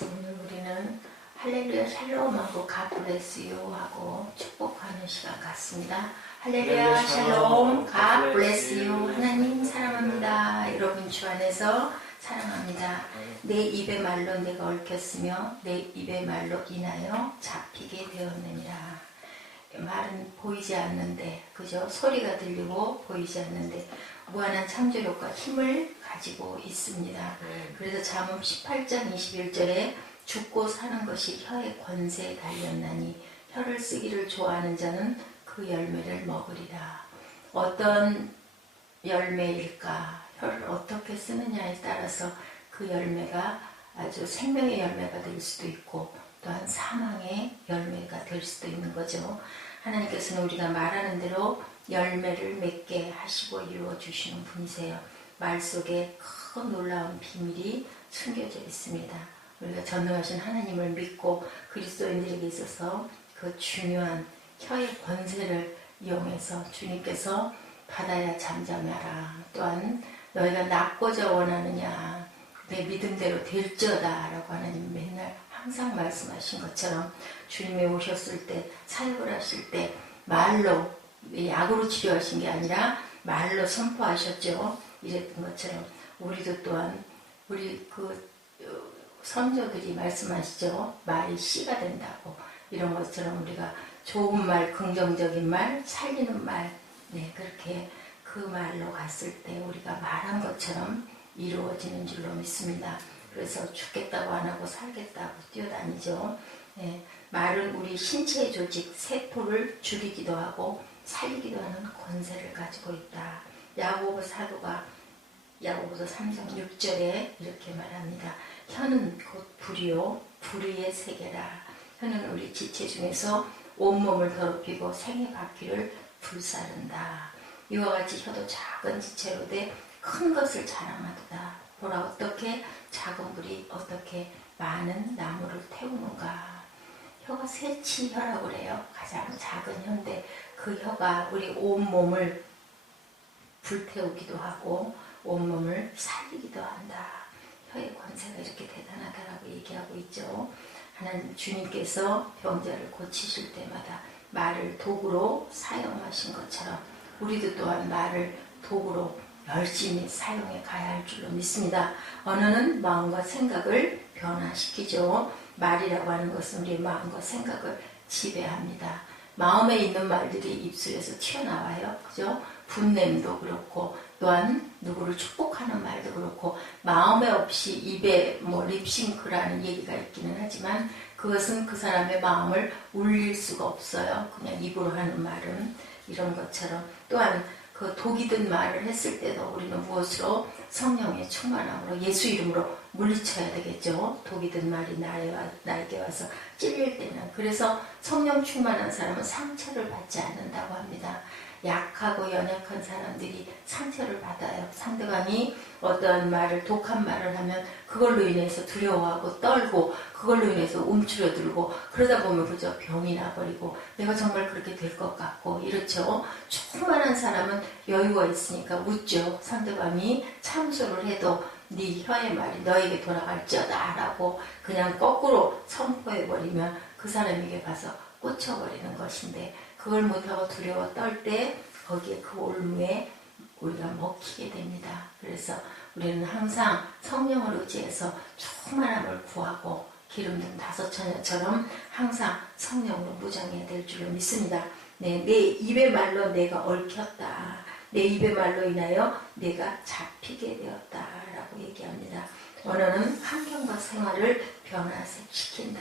오늘 우리는 할렐루야 샬롬하고 갓 블레스 유 하고 축복하는 시간 같습니다. 할렐루야 샬롬 갓 블레스 유. 하나님 사랑합니다. 여러분 주 안에서 사랑합니다. 내 입의 말로 내가 얽혔으며 내 입의 말로 인하여 잡히게 되었느니라. 말은 보이지 않는데, 그죠? 소리가 들리고 보이지 않는데 무한한 창조력과 힘을 가지고 있습니다. 그래서 잠언 18장 21절에 죽고 사는 것이 혀의 권세에 달렸나니 혀를 쓰기를 좋아하는 자는 그 열매를 먹으리라. 어떤 열매일까? 혀를 어떻게 쓰느냐에 따라서 그 열매가 아주 생명의 열매가 될 수도 있고 또한 사망의 열매가 될 수도 있는 거죠. 하나님께서는 우리가 말하는 대로 열매를 맺게 하시고 이루어주시는 분이세요. 말 속에 큰 놀라운 비밀이 숨겨져 있습니다. 우리가 전능하신 하나님을 믿고 그리스도인들에게 있어서 그 중요한 혀의 권세를 이용해서 주님께서 받아야 잠잠하라. 또한 너희가 낳고자 원하느냐 내 믿음대로 될지어다 라고 하나님 맨날 항상 말씀하신 것처럼 주님이 오셨을 때 사역을 하실 때 말로 약으로 치료하신 게 아니라 말로 선포하셨죠. 이랬던 것처럼 우리도 또한 우리 그 선조들이 말씀하시죠. 말이 씨가 된다고. 이런 것처럼 우리가 좋은 말, 긍정적인 말, 살리는 말, 그렇게 그 말로 갔을 때 우리가 말한 것처럼 이루어지는 줄로 믿습니다. 그래서 죽겠다고 안 하고 살겠다고 뛰어다니죠. 말은 우리 신체의 조직, 세포를 죽이기도 하고 살리기도 하는 권세를 가지고 있다. 야고보 사도가 야고보서 3장 6절에 이렇게 말합니다. 혀는 곧 불이요 불의의 세계라. 혀는 우리 지체 중에서 온몸을 더럽히고 생의 바퀴를 불사른다. 이와 같이 혀도 작은 지체로 돼 큰 것을 자랑하도다. 보라 어떻게 작은 불이 어떻게 많은 나무를 태우는가. 혀가 세치혀라고 그래요. 가장 작은 혀인데 그 혀가 우리 온몸을 불태우기도 하고 온몸을 살리기도 한다. 혀의 권세가 이렇게 대단하다라고 얘기하고 있죠. 하나님 주님께서 병자를 고치실 때마다 말을 도구로 사용하신 것처럼 우리도 또한 말을 도구로 열심히 사용해 가야 할 줄로 믿습니다. 언어는 마음과 생각을 변화시키죠. 말이라고 하는 것은 우리의 마음과 생각을 지배합니다. 마음에 있는 말들이 입술에서 튀어나와요. 그죠? 분냄도 그렇고 또한 누구를 축복하는 말도 그렇고 마음에 없이 입에 립싱크라는 얘기가 있기는 하지만 그것은 그 사람의 마음을 울릴 수가 없어요. 그냥 입으로 하는 말은. 이런 것처럼 또한 그 독이 든 말을 했을 때도 우리는 무엇으로? 성령의 충만함으로 예수 이름으로 물리쳐야 되겠죠. 독이 든 말이 나에게 와서 찔릴 때는. 그래서 성령 충만한 사람은 상처를 받지 않는다고 합니다. 약하고 연약한 사람들이 상처를 받아요. 상대방이 어떠한 말을 독한 말을 하면 그걸로 인해서 두려워하고 떨고 그걸로 인해서 움츠러들고 그러다 보면 그저 병이 나버리고 내가 정말 그렇게 될 것 같고 이렇죠. 충만한 사람은 여유가 있으니까 웃죠. 상대방이 참소를 해도 네 혀의 말이 너에게 돌아갈지어다 라고 그냥 거꾸로 선포해버리면 그 사람에게 가서 꽂혀버리는 것인데 그걸 못하고 두려워 떨 때 거기에 그 올무에 우리가 먹히게 됩니다. 그래서 우리는 항상 성령을 의지해서 충만함을 구하고 기름든 다섯 처녀처럼 항상 성령으로 무장해야 될 줄로 믿습니다. 내 입의 말로 내가 얽혔다. 내 입의 말로 인하여 내가 잡히게 되었다 라고 얘기합니다. 언어는 환경과 생활을 변화시킨다.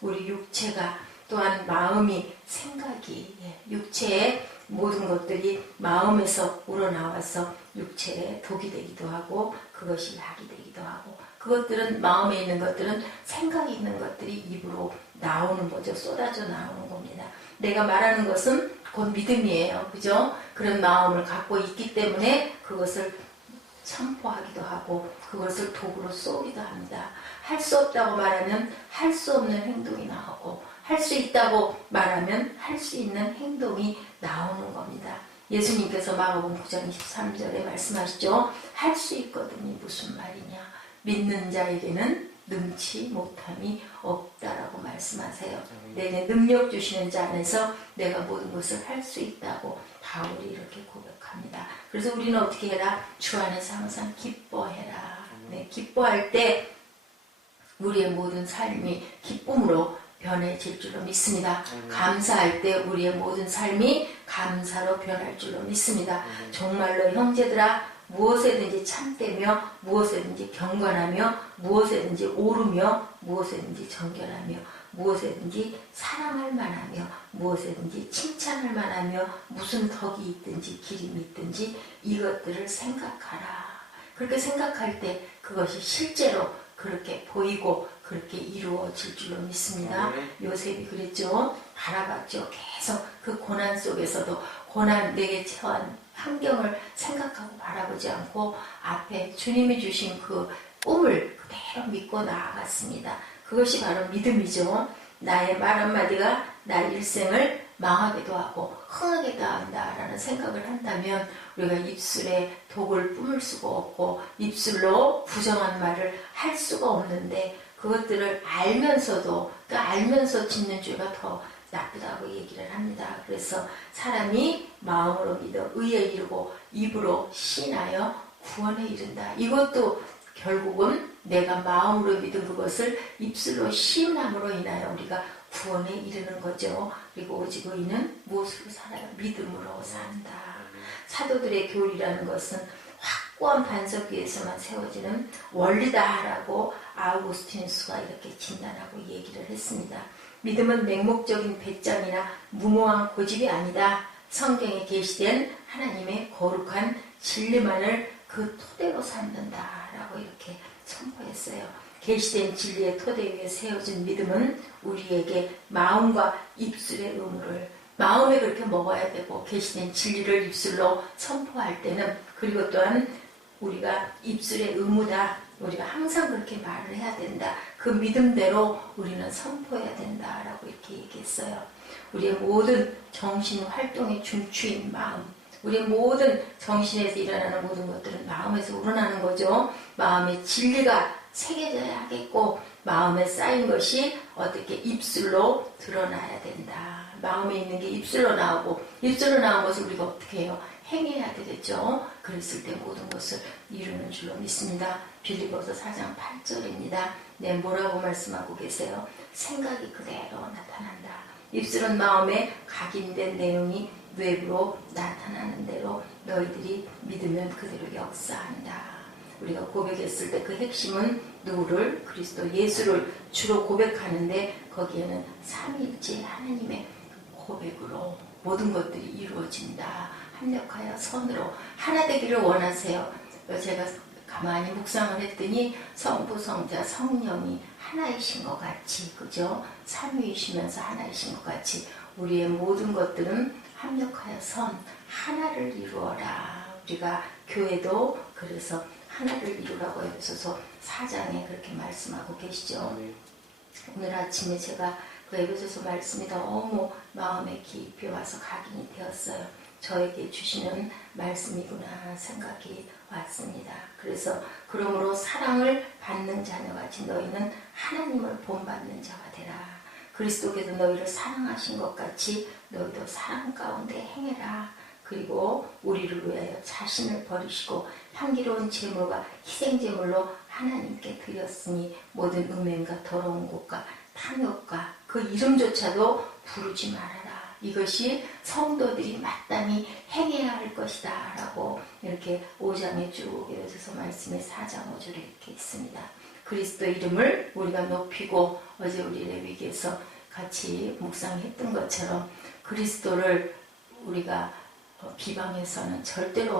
우리 육체가 또한 마음이 생각이 육체의 모든 것들이 마음에서 우러나와서 육체에 독이 되기도 하고 그것이 약이 되기도 하고 그것들은 마음에 있는 것들은 생각이 있는 것들이 입으로 나오는 거죠. 쏟아져 나오는 겁니다. 내가 말하는 것은 곧 믿음이에요. 그죠? 그런 마음을 갖고 있기 때문에 그것을 선포하기도 하고 그것을 도구로 쏘기도 합니다. 할 수 없다고 말하면 할 수 없는 행동이 나오고 할 수 있다고 말하면 할 수 있는 행동이 나오는 겁니다. 예수님께서 마가복음 9장 23절에 말씀하시죠. 할 수 있거든요. 무슨 말이냐. 믿는 자에게는 능치 못함이 없다라고 말씀하세요. 내게 능력 주시는 자 안에서 내가 모든 것을 할 수 있다고 바울이 이렇게 고백합니다. 그래서 우리는 어떻게 해라? 주 안에서 항상 기뻐해라. 네, 기뻐할 때 우리의 모든 삶이 기쁨으로 변해질 줄로 믿습니다. 감사할 때 우리의 모든 삶이 감사로 변할 줄로 믿습니다. 정말로 형제들아, 무엇에든지 참되며 무엇에든지 경건하며 무엇에든지 오르며 무엇에든지 정결하며 무엇에든지 사랑할 만하며 무엇에든지 칭찬할 만하며 무슨 덕이 있든지 기림이 있든지 이것들을 생각하라. 그렇게 생각할 때 그것이 실제로 그렇게 보이고 그렇게 이루어질 줄로 믿습니다. 요셉이 그랬죠. 바라봤죠. 계속 그 고난 속에서도 고난 내게 처한 환경을 생각하고 바라보지 않고 앞에 주님이 주신 그 꿈을 그대로 믿고 나아갔습니다. 그것이 바로 믿음이죠. 나의 말 한마디가 나의 일생을 망하게도 하고 흥하게도 한다라는 생각을 한다면 우리가 입술에 독을 뿜을 수가 없고 입술로 부정한 말을 할 수가 없는데 그것들을 알면서도 그러니까 알면서 짓는 죄가 더 나쁘다고 얘기를 합니다. 그래서 사람이 마음으로 믿어 의에 이르고 입으로 시인하여 구원에 이른다. 이것도 결국은 내가 마음으로 믿은 그것을 입술로 시인함으로 인하여 우리가 구원에 이르는 거죠. 그리고 오직 의인은 무엇으로 살아요? 믿음으로 산다. 사도들의 교리라는 것은 확고한 반석 위에서만 세워지는 원리다라고 아우구스티누스가 이렇게 진단하고 얘기를 했습니다. 믿음은 맹목적인 배짱이나 무모한 고집이 아니다. 성경에 계시된 하나님의 거룩한 진리만을 그 토대로 삼는다라고 이렇게 선포했어요. 계시된 진리의 토대 위에 세워진 믿음은 우리에게 마음과 입술의 의무를 마음에 그렇게 먹어야 되고 계시된 진리를 입술로 선포할 때는 그리고 또한 우리가 입술의 의무다. 우리가 항상 그렇게 말을 해야 된다. 그 믿음대로 우리는 선포해야 된다라고 이렇게 얘기했어요. 우리의 모든 정신 활동의 중추인 마음, 우리의 모든 정신에서 일어나는 모든 것들은 마음에서 우러나는 거죠. 마음의 진리가 새겨져야 하겠고 마음에 쌓인 것이 어떻게 입술로 드러나야 된다. 마음에 있는 게 입술로 나오고 입술로 나온 것을 우리가 어떻게 해요? 행해야 되겠죠. 그랬을 때 모든 것을 이루는 줄로 믿습니다. 빌립보서 4장 8절입니다. 네, 뭐라고 말씀하고 계세요? 생각이 그대로 나타난다. 입술은 마음에 각인된 내용이 외부로 나타나는 대로 너희들이 믿으면 그대로 역사한다. 우리가 고백했을 때 그 핵심은 누구를? 그리스도 예수를 주로 고백하는데 거기에는 삼위일체 하나님의 고백으로 모든 것들이 이루어진다. 합력하여 선으로 하나 되기를 원하세요. 제가 가만히 묵상을 했더니 성부, 성자, 성령이 하나이신 것 같이, 그죠? 삼위이시면서 하나이신 것 같이 우리의 모든 것들은 합력하여 선, 하나를 이루어라. 우리가 교회도 그래서 하나를 이루라고 에베소서 4장에 그렇게 말씀하고 계시죠. 오늘 아침에 제가 그 에베소서 말씀이 너무 마음에 깊이 와서 각인이 되었어요. 저에게 주시는 말씀이구나 생각이 왔습니다. 그래서 그러므로 사랑을 받는 자녀같이 너희는 하나님을 본받는 자가 되라. 그리스도께서 너희를 사랑하신 것 같이 너희도 사랑 가운데 행해라. 그리고 우리를 위하여 자신을 버리시고 향기로운 제물과 희생제물로 하나님께 드렸으니 모든 음행과 더러운 것과 탐욕과 그 이름조차도 부르지 말아라. 이것이 성도들이 마땅히 행해야 할 것이다 라고 이렇게 5장에 쭉 이어져서 말씀에 4장 5절에 이렇게 있습니다. 그리스도 이름을 우리가 높이고 어제 우리 레위기에서 같이 묵상했던 것처럼 그리스도를 우리가 비방해서는 절대로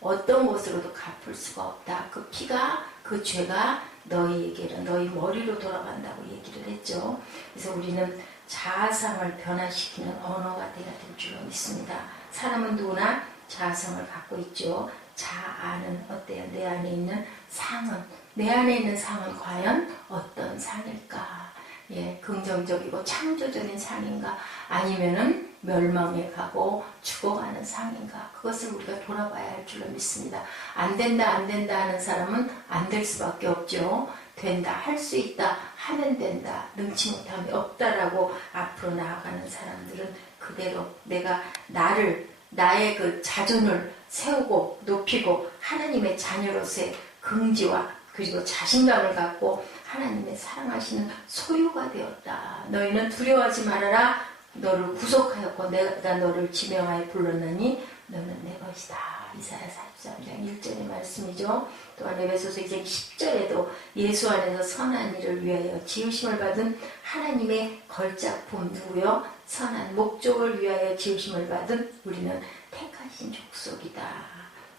어떤 것으로도 갚을 수가 없다. 그 피가, 그 죄가 너희에게는 너희 머리로 돌아간다고 얘기를 했죠. 그래서 우리는 자아상을 변화시키는 언어가 되어야 될 줄로 믿습니다. 사람은 누구나 자아상을 갖고 있죠. 자아는 어때요? 내 안에 있는 상은, 내 안에 있는 상은 과연 어떤 상일까? 예, 긍정적이고 창조적인 상인가? 아니면은 멸망에 가고 죽어가는 상인가? 그것을 우리가 돌아봐야 할 줄로 믿습니다. 안 된다 하는 사람은 안 될 수밖에 없죠. 된다, 할 수 있다, 하면 된다, 능치 못함이 없다라고 앞으로 나아가는 사람들은 그대로 내가 나의 그 자존을 세우고 높이고 하나님의 자녀로서의 긍지와 그리고 자신감을 갖고 하나님의 사랑하시는 소유가 되었다. 너희는 두려워하지 말아라. 너를 구속하였고 내가 너를 지명하여 불렀나니 너는 내 것이다. 이사야 43장 1절의 말씀이죠. 또한 에베소서 2장 10절에도 예수 안에서 선한 일을 위하여 지으심을 받은 하나님의 걸작품 누구요? 선한 목적을 위하여 지으심을 받은 우리는 택하신 족속이다.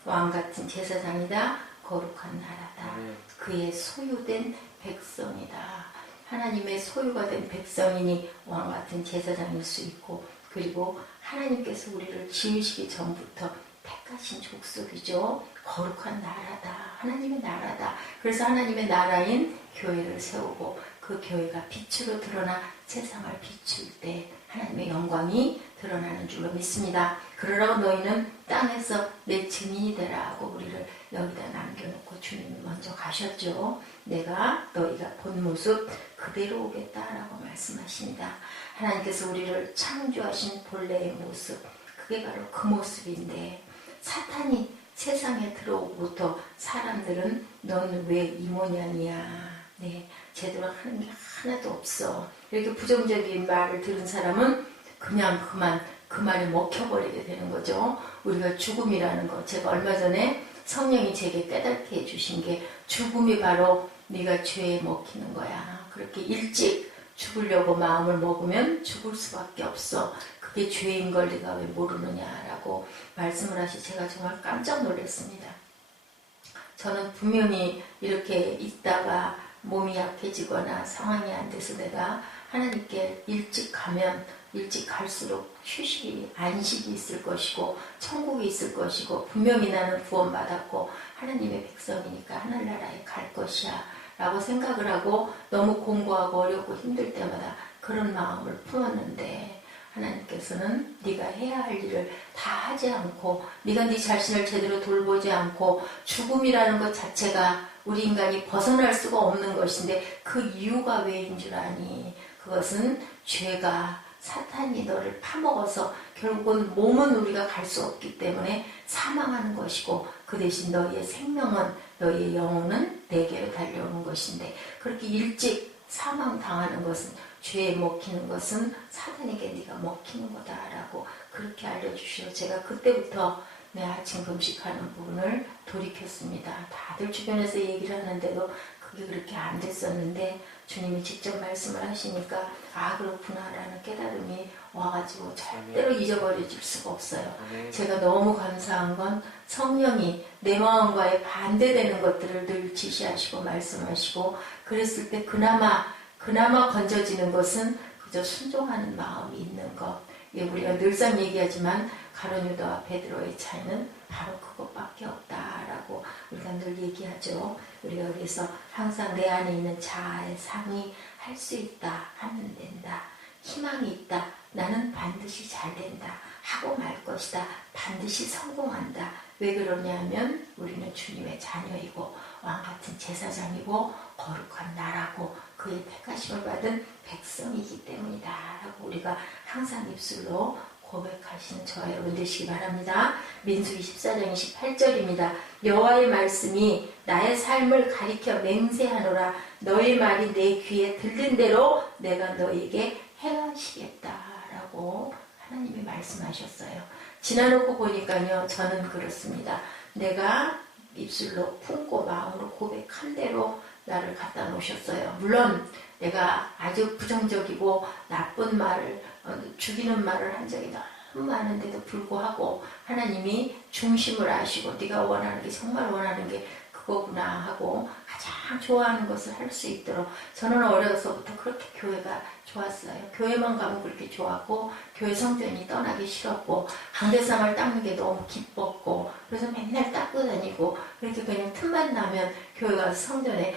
왕같은 제사장이다. 거룩한 나라다. 그의 소유된 백성이다. 하나님의 소유가 된 백성이니 왕같은 제사장일 수 있고 그리고 하나님께서 우리를 지으시기 전부터 택하신 족속이죠. 거룩한 나라다. 하나님의 나라다. 그래서 하나님의 나라인 교회를 세우고 그 교회가 빛으로 드러나 세상을 비출 때 하나님의 영광이 드러나는 줄로 믿습니다. 그러라고 너희는 땅에서 내 증인이 되라 하고 우리를 여기다 남겨놓고 주님이 먼저 가셨죠. 내가 너희가 본 모습 그대로 오겠다라고 말씀하십니다. 하나님께서 우리를 창조하신 본래의 모습, 그게 바로 그 모습인데 사탄이 세상에 들어오고부터 사람들은 너는 왜 이 모양이야? 네, 제대로 하는 게 하나도 없어. 이렇게 부정적인 말을 들은 사람은 그냥 그 말에 먹혀버리게 되는 거죠. 우리가 죽음이라는 거, 제가 얼마 전에 성령이 제게 깨닫게 해주신 게 죽음이 바로 네가 죄에 먹히는 거야. 그렇게 일찍 죽으려고 마음을 먹으면 죽을 수밖에 없어. 그게 죄인 걸 네가 왜 모르느냐라고 말씀을 하시 제가 정말 깜짝 놀랐습니다. 저는 분명히 이렇게 있다가 몸이 약해지거나 상황이 안 돼서 내가 하나님께 일찍 가면 일찍 갈수록 휴식이, 안식이 있을 것이고 천국이 있을 것이고 분명히 나는 구원받았고 하나님의 백성이니까 하늘나라에 갈 것이야 라고 생각을 하고 너무 공부하고 어렵고 힘들 때마다 그런 마음을 품었는데 하나님께서는 네가 해야 할 일을 다 하지 않고 네가 네 자신을 제대로 돌보지 않고 죽음이라는 것 자체가 우리 인간이 벗어날 수가 없는 것인데 그 이유가 왜인 줄 아니? 그것은 죄가 사탄이 너를 파먹어서 결국은 몸은 우리가 갈 수 없기 때문에 사망하는 것이고 그 대신 너희의 생명은 너희의 영혼은 내게로 달려오는 것인데 그렇게 일찍 사망당하는 것은 죄에 먹히는 것은 사탄에게 네가 먹히는 거다라고 그렇게 알려주셔. 제가 그때부터 내 아침 금식하는 부분을 돌이켰습니다. 다들 주변에서 얘기를 하는데도 그게 그렇게 안 됐었는데 주님이 직접 말씀을 하시니까 아 그렇구나라는 깨달음이 와가지고 절대로 잊어버려질 수가 없어요. 제가 너무 감사한 건 성령이 내 마음과의 반대되는 것들을 늘 지시하시고 말씀하시고 그랬을 때 그나마 건져지는 것은 그저 순종하는 마음이 있는 것. 예, 우리가 늘상 얘기하지만 가룟 유다와 베드로의 차이는 바로 그것밖에 없다라고 우리가 늘 얘기하죠. 우리가 그래서 항상 내 안에 있는 자아의 상이 할 수 있다, 하면 된다. 희망이 있다, 나는 반드시 잘 된다, 하고 말 것이다, 반드시 성공한다. 왜 그러냐면 우리는 주님의 자녀이고 왕같은 제사장이고 거룩한 나라고 그의 택하심을 받은 백성이기 때문이다 라고 우리가 항상 입술로 고백하시는 저와 여러분 되시기 바랍니다. 민수기 14장 28절입니다. 여호와의 말씀이 나의 삶을 가리켜 맹세하노라. 너의 말이 내 귀에 들린 대로 내가 너에게 행하시겠다라고 하나님이 말씀하셨어요. 지나놓고 보니까요, 저는 그렇습니다. 내가 입술로 품고 마음으로 고백한 대로 나를 갖다 놓으셨어요. 물론 내가 아주 부정적이고 나쁜 말을 죽이는 말을 한 적이 너무 많은데도 불구하고 하나님이 중심을 아시고 네가 원하는 게 정말 원하는 게 그거구나 하고 가장 좋아하는 것을 할 수 있도록 저는 어려서부터 그렇게 교회가 좋았어요. 교회만 가면 그렇게 좋았고 교회 성전이 떠나기 싫었고 강대상을 닦는 게 너무 기뻤고 그래서 맨날 닦고 다니고 그렇게 그냥 틈만 나면 교회 가서 성전에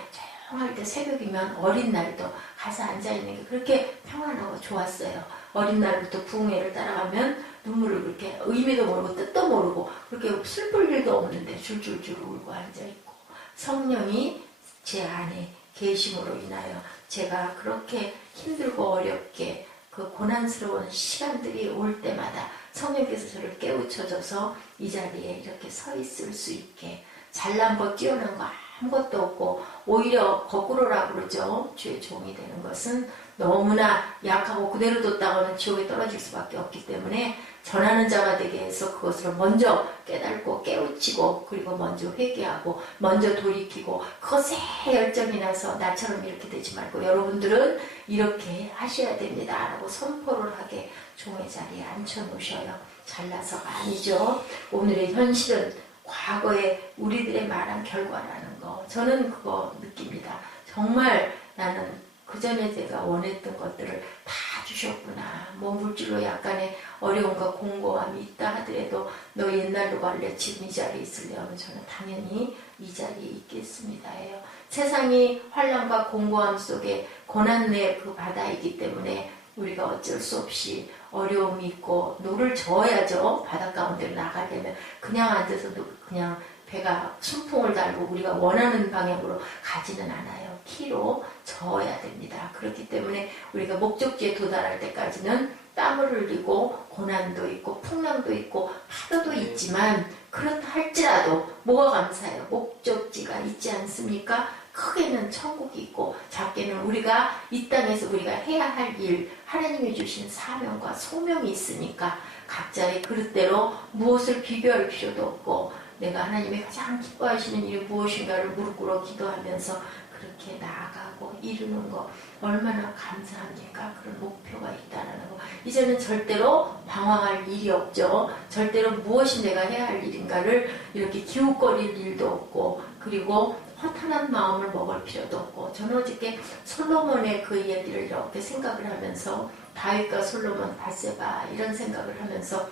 조용할 때 새벽이면 어린 날도 가서 앉아있는 게 그렇게 평안하고 좋았어요. 어린 날부터 부흥회를 따라가면 눈물을 그렇게 의미도 모르고 뜻도 모르고 그렇게 슬플 일도 없는데 줄줄줄 울고 앉아있고 성령이 제 안에 계심으로 인하여 제가 그렇게 힘들고 어렵게 그 고난스러운 시간들이 올 때마다 성령께서 저를 깨우쳐줘서 이 자리에 이렇게 서 있을 수 있게, 잘난 것 뛰어난 거 아무것도 없고, 오히려 거꾸로라 그러죠. 주의 종이 되는 것은 너무나 약하고 그대로 뒀다가는 지옥에 떨어질 수밖에 없기 때문에 전하는 자가 되게 해서 그것을 먼저 깨닫고 깨우치고, 그리고 먼저 회개하고 먼저 돌이키고, 그것에 열정이 나서 나처럼 이렇게 되지 말고 여러분들은 이렇게 하셔야 됩니다 라고 선포를 하게 종의 자리에 앉혀놓으셔요. 잘나서가 아니죠. 오늘의 현실은 과거에 우리들의 말한 결과라는 거, 저는 그거 느낍니다. 정말 나는 그 전에 제가 원했던 것들을 다 주셨구나. 뭐 물질로 약간의 어려움과 공고함이 있다 하더라도 너 옛날로 갈래? 지금 이 자리에 있을래? 하면 저는 당연히 이 자리에 있겠습니다 해요. 세상이 환난과 공고함 속에 고난의 그 바다이기 때문에 우리가 어쩔 수 없이 어려움이 있고 노를 저어야죠. 바닷 가운데로 나가려면 그냥 앉아서 그냥 배가 순풍을 달고 우리가 원하는 방향으로 가지는 않아요. 키로 저어야 됩니다. 그렇기 때문에 우리가 목적지에 도달할 때까지는 땀을 흘리고 고난도 있고 풍랑도 있고 파도도 있지만, 그렇다 할지라도 뭐가 감사해요? 목적지가 있지 않습니까? 크게는 천국이 있고 작게는 우리가 이 땅에서 우리가 해야 할 일, 하나님이 주신 사명과 소명이 있으니까 각자의 그릇대로 무엇을 비교할 필요도 없고, 내가 하나님이 가장 기뻐하시는 일이 무엇인가를 무릎 꿇어 기도하면서 그렇게 나아가고 이루는 거 얼마나 감사합니까? 그런 목표가 있다는 거. 이제는 절대로 방황할 일이 없죠. 절대로 무엇이 내가 해야 할 일인가를 이렇게 기웃거릴 일도 없고, 그리고 허탄한 마음을 먹을 필요도 없고. 저는 어저께 솔로몬의 그 이야기를 이렇게 생각을 하면서, 다윗과 솔로몬, 밧세바 이런 생각을 하면서,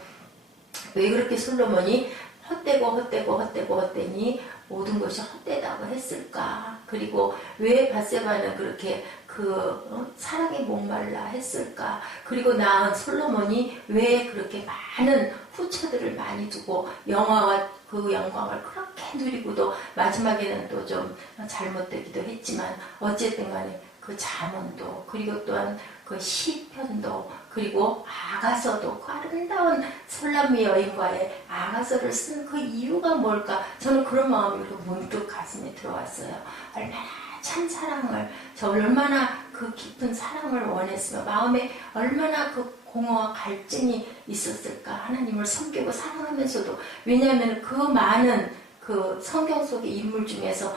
왜 그렇게 솔로몬이 헛되니 모든 것이 헛되다고 했을까? 그리고 왜 밧세바는 그렇게 사랑에 목말라 했을까? 그리고 낳은 솔로몬이 왜 그렇게 많은 후처들을 많이 두고 영화와 그 영광을 그렇게 누리고도 마지막에는 또 좀 잘못되기도 했지만, 어쨌든 간에 그 잠언도, 그리고 또한 그 시편도, 그리고 아가서도, 그 아름다운 설람미 여인과의 아가서를 쓴 그 이유가 뭘까? 저는 그런 마음이 문득 가슴에 들어왔어요. 얼마나 참 사랑을, 저 얼마나 그 깊은 사랑을 원했으며 마음에 얼마나 그 공허와 갈증이 있었을까? 하나님을 섬기고 사랑하면서도. 왜냐하면 그 많은 그 성경 속의 인물 중에서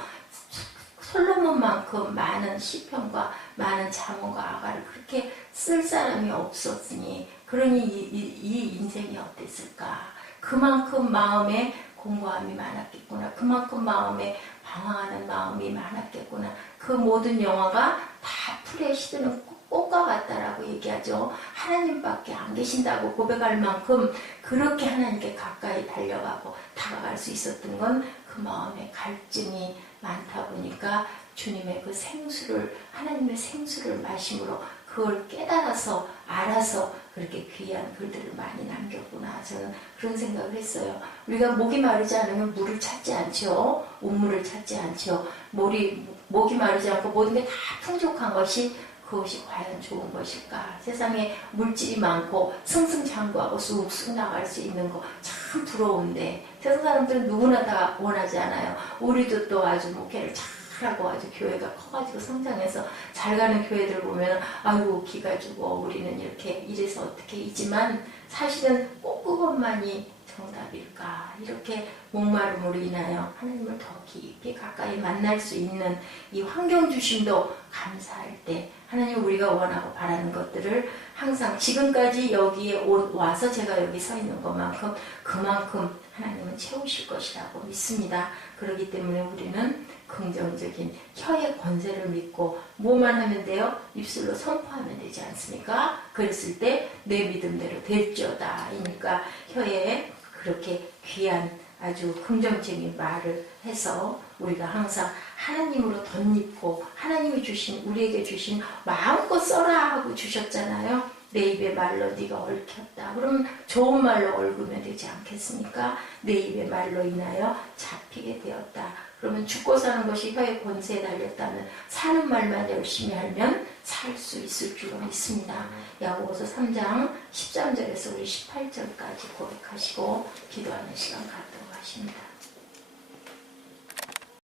솔로몬만큼 많은 시편과 많은 잠언과 아가를 그렇게 쓸 사람이 없었으니, 그러니 이 인생이 어땠을까? 그만큼 마음에 공고함이 많았겠구나. 그만큼 마음에 방황하는 마음이 많았겠구나. 그 모든 영화가 다 풀에 시드는 꽃과 같다라고 얘기하죠. 하나님밖에 안 계신다고 고백할 만큼 그렇게 하나님께 가까이 달려가고 다가갈 수 있었던 건 그 마음에 갈증이 많다 보니까 주님의 그 생수를, 하나님의 생수를 마심으로 그걸 깨달아서 알아서 그렇게 귀한 글들을 많이 남겼구나. 저는 그런 생각을 했어요. 우리가 목이 마르지 않으면 물을 찾지 않죠. 우물을 찾지 않죠. 목이 마르지 않고 모든 게 다 풍족한 것이, 그것이 과연 좋은 것일까? 세상에 물질이 많고 승승장구하고 쑥쑥 나갈 수 있는 거 참 부러운데, 세상 사람들은 누구나 다 원하지 않아요. 우리도 또 아주 목회를 잘하고 아주 교회가 커가지고 성장해서 잘 가는 교회들 보면 아이고 기가 주고 우리는 이렇게 이래서 어떻게 이지만, 사실은 꼭 그것만이 정답일까? 이렇게 목마름으로 인하여 하나님을 더 깊이 가까이 만날 수 있는 이 환경 주심도 감사할 때, 하나님 우리가 원하고 바라는 것들을 항상 지금까지 여기에 와서 제가 여기 서 있는 것만큼 그만큼 하나님은 채우실 것이라고 믿습니다. 그렇기 때문에 우리는 긍정적인 혀의 권세를 믿고 뭐만 하면 돼요? 입술로 선포하면 되지 않습니까? 그랬을 때 내 믿음대로 될지어다. 이니까 혀에 그렇게 귀한 아주 긍정적인 말을 해서 우리가 항상 하나님으로 덧입고, 하나님이 주신, 우리에게 주신 마음껏 써라 하고 주셨잖아요. 내 입의 말로 네가 얽혔다. 그럼 좋은 말로 얽으면 되지 않겠습니까? 내 입의 말로 인하여 잡히게 되었다. 그러면 죽고 사는 것이 혀의 권세에 달렸다면 사는 말만 열심히 하면 살 수 있을 줄로 믿습니다. 야고보서 3장 13절에서 우리 18절까지 고백하시고 기도하는 시간 갖도록 하십니다.